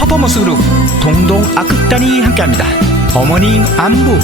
퍼포먼스 그룹 동동 악극단이 함께합니다. 어머니 안부